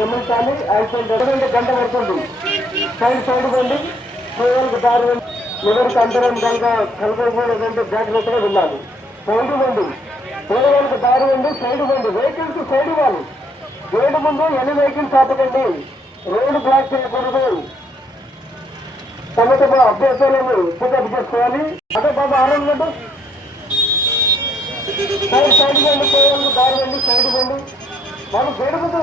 గమనించాలి. యాక్సిడెంట్ 2 గంట పడుతుంది. సైడ్ బండి పోయేందుకు దారి ఎవరికి అంతరంగంగా కలగకూడదంటే జాగ్రత్తగా వెళ్ళాలి. సైడ్ బండి పోయేందుకు దారి ఉంది. సైడ్ బండి వెహికల్స్ సైడ్ ఇవ్వాలి. రోడ్డు ముందు ఎన్ని వెహికల్స్ ఆపకండి. రోడ్డు బ్లాక్ చేయకూడదు. తమ తమ అభ్యర్థులను పికప్ చేసుకోవాలి. అదే బాబా ఆరోగ్యం సైడ్ బండి పోయేందుకు దారి బండి సైడ్ బండి వాళ్ళు గడుపుతూ